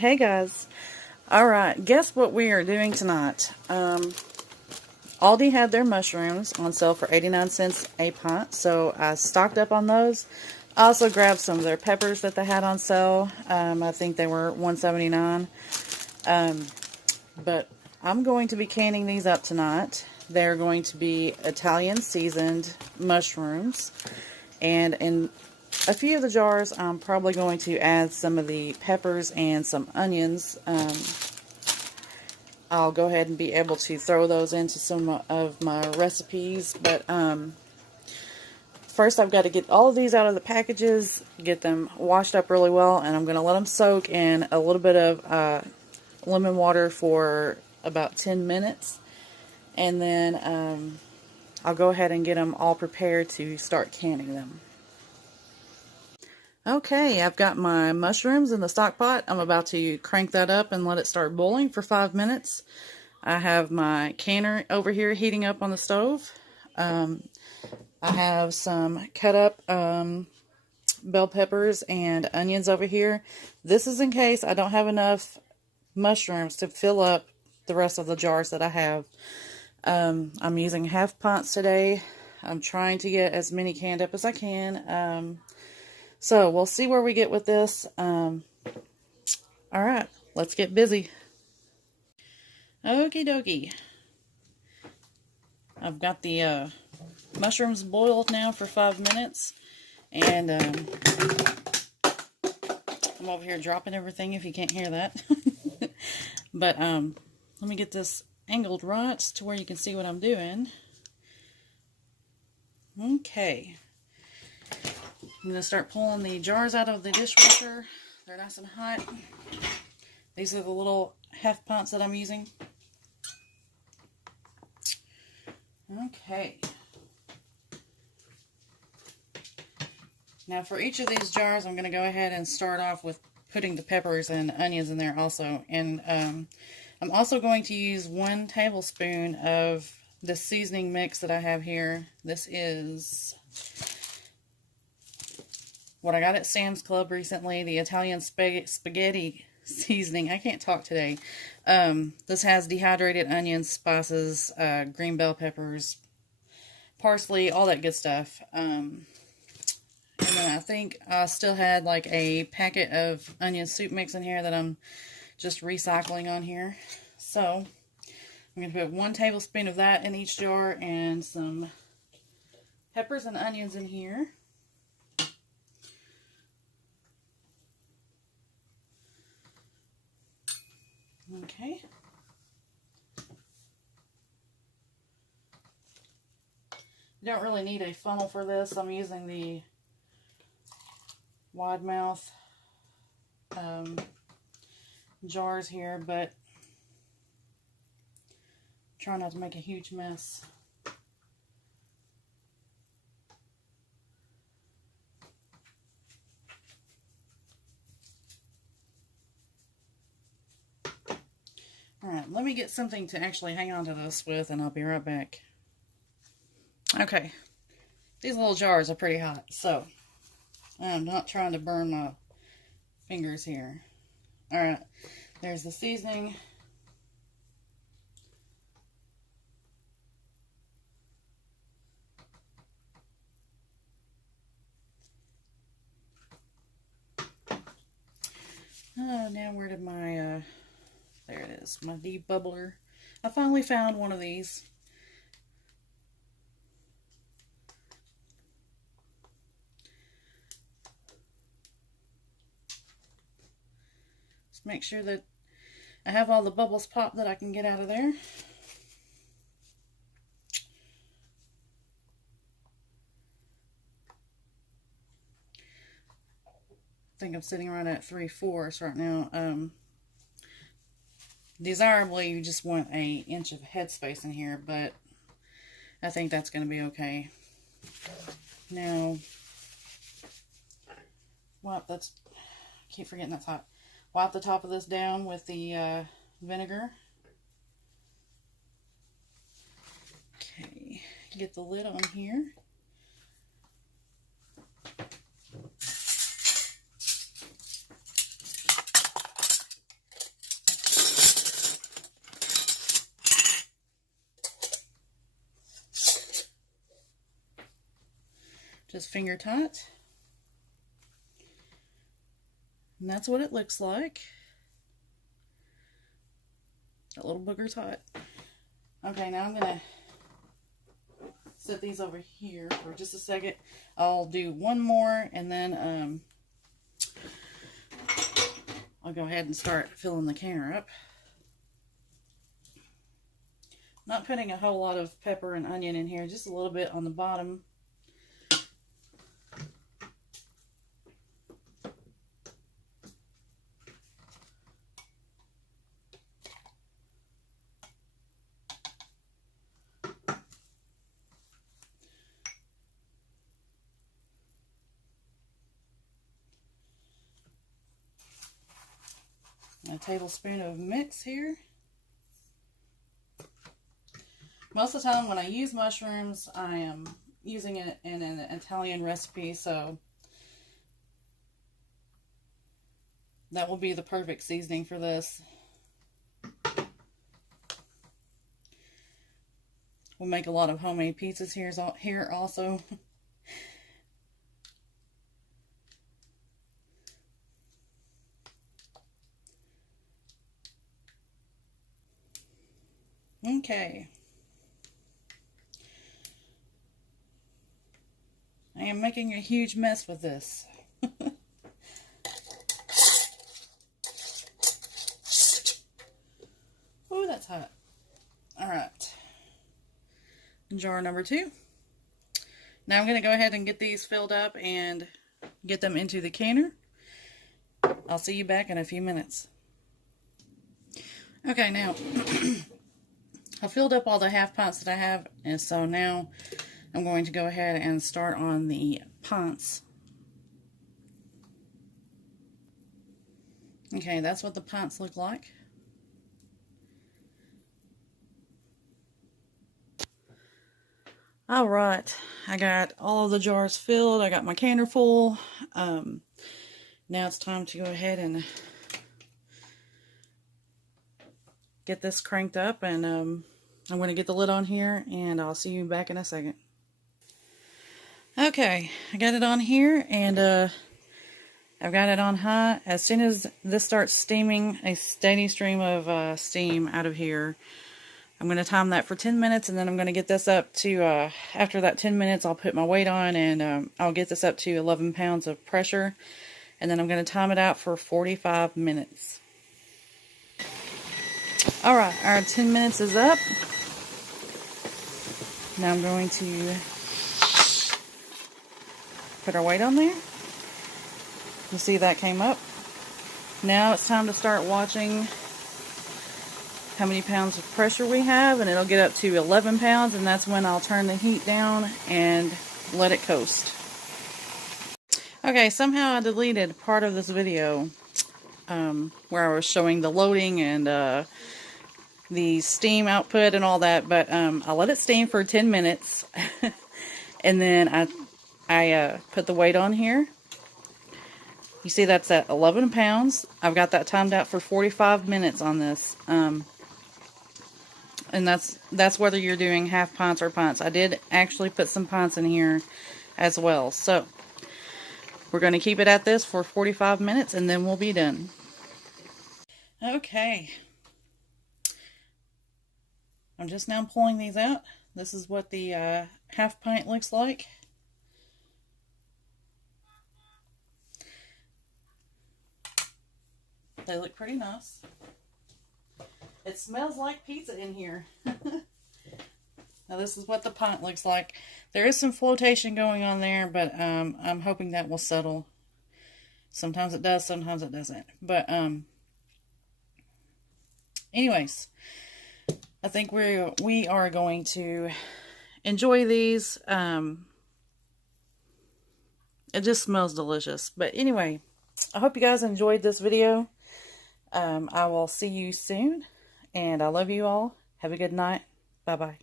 Hey guys. Alright, guess what we are doing tonight? Aldi had their mushrooms on sale for 89 cents a pint, so I stocked up on those. I also grabbed some of their peppers that they had on sale. I think they were $1.79. But I'm going to be canning these up tonight. They're going to be Italian seasoned mushrooms. And in a few of the jars, I'm probably going to add some of the peppers and some onions. I'll go ahead and be able to throw those into some of my recipes. But first I've got to get all of these out of the packages, get them washed up really well, and I'm going to let them soak in a little bit of lemon water for about 10 minutes. And then I'll go ahead and get them all prepared to start canning them. Okay, I've got my mushrooms in the stock pot. I'm about to crank that up and let it start boiling for 5 minutes. I have my canner over here heating up on the stove. I have some cut up bell peppers and onions over here. This is in case I don't have enough mushrooms to fill up the rest of the jars that I have. I'm using half pints today. I'm trying to get as many canned up as I can. So we'll see where we get with this. Alright, let's get busy. Okie dokie. I've got the mushrooms boiled now for 5 minutes. And I'm over here dropping everything if you can't hear that. But let me get this angled right to where you can see what I'm doing. Okay. I'm going to start pulling the jars out of the dishwasher. They're nice and hot. These are the little half pints that I'm using. Okay. Now for each of these jars, I'm going to go ahead and start off with putting the peppers and onions in there also. And I'm also going to use 1 tablespoon of the seasoning mix that I have here. This is what I got at Sam's Club recently, the Italian spaghetti seasoning. I can't talk today. This has dehydrated onions, spices, green bell peppers, parsley, all that good stuff. And then I think I still had like a packet of onion soup mix in here that I'm just recycling on here. So I'm going to put 1 tablespoon of that in each jar and some peppers and onions in here. Okay. You don't really need a funnel for this. I'm using the wide mouth jars here, but try not to make a huge mess. Alright, let me get something to actually hang on to this with, and I'll be right back. Okay, these little jars are pretty hot, so I'm not trying to burn my fingers here. Alright, there's the seasoning. Oh, now where did my, there it is, my debubbler. I finally found one of these. Just make sure that I have all the bubbles popped that I can get out of there. I think I'm sitting right at 3/4 right now. Desirably, you just want an inch of headspace in here, but I think that's going to be okay. Now, I keep forgetting that's hot. Wipe the top of this down with the vinegar. Okay, get the lid on here. just finger tight. And that's what it looks like. That little booger's hot. Okay, now I'm gonna set these over here for just a second. I'll do one more and then I'll go ahead and start filling the canner up. Not putting a whole lot of pepper and onion in here, just a little bit on the bottom. A tablespoon of mix here. Most of the time when I use mushrooms, I am using it in an Italian recipe, so that will be the perfect seasoning for this. We'll make a lot of homemade pizzas here also. Okay. I am making a huge mess with this. Oh, that's hot. Alright. Jar number 2. Now I'm going to go ahead and get these filled up and get them into the canner. I'll see you back in a few minutes. Okay, now I filled up all the half pints that I have, and so now I'm going to go ahead and start on the pints. Okay, that's what the pints look like. Alright, I got all of the jars filled. I got my canner full. Now it's time to go ahead and get this cranked up, and I'm going to get the lid on here, and I'll see you back in a second. Okay, I got it on here, and I've got it on high. As soon as this starts steaming, a steady stream of steam out of here, I'm going to time that for 10 minutes, and then I'm going to get this up to, after that 10 minutes, I'll put my weight on, and I'll get this up to 11 pounds of pressure, and then I'm going to time it out for 45 minutes. Alright, our 10 minutes is up. Now I'm going to put our weight on there. You see that came up. Now it's time to start watching how many pounds of pressure we have, and it'll get up to 11 pounds, and that's when I'll turn the heat down and let it coast. Okay, somehow I deleted part of this video where I was showing the loading and the steam output and all that, but I let it steam for 10 minutes and then I put the weight on here. You see that's at 11 pounds. I've got that timed out for 45 minutes on this. And that's whether you're doing half pints or pints. I did actually put some pints in here as well. So we're going to keep it at this for 45 minutes and then we'll be done. Okay. I'm just now pulling these out. This is what the half pint looks like. They look pretty nice. It smells like pizza in here. Now this is what the pint looks like. There is some flotation going on there, but I'm hoping that will settle. Sometimes it does, sometimes it doesn't. But anyways, I think we are going to enjoy these. It just smells delicious. But anyway, I hope you guys enjoyed this video. I will see you soon. And I love you all. Have a good night. Bye-bye.